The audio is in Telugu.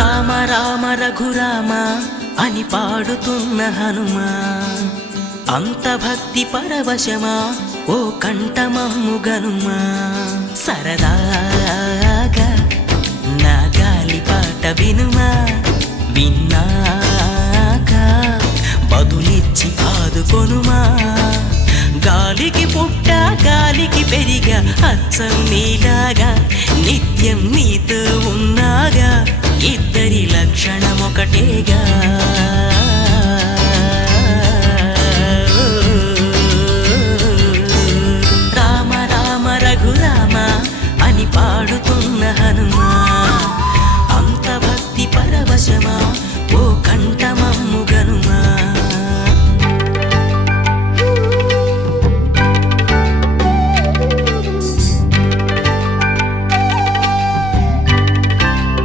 రామ రామ రఘురామ అని పాడుతున్న హనుమా, అంత భక్తి పరవశమా ఓ కంఠమమ్ము గనుమా. సరదాగా నా గాలి పాట వినుమా, విన్నాక బదులిచ్చి ఆదుకొనుమా. గాలికి పుట్ట గాలికి పెరిగా అచ్చం నీలాగా, నిత్యం నీతో ఉన్నాగా, ఇద్దరి లక్షణమొకటేగా.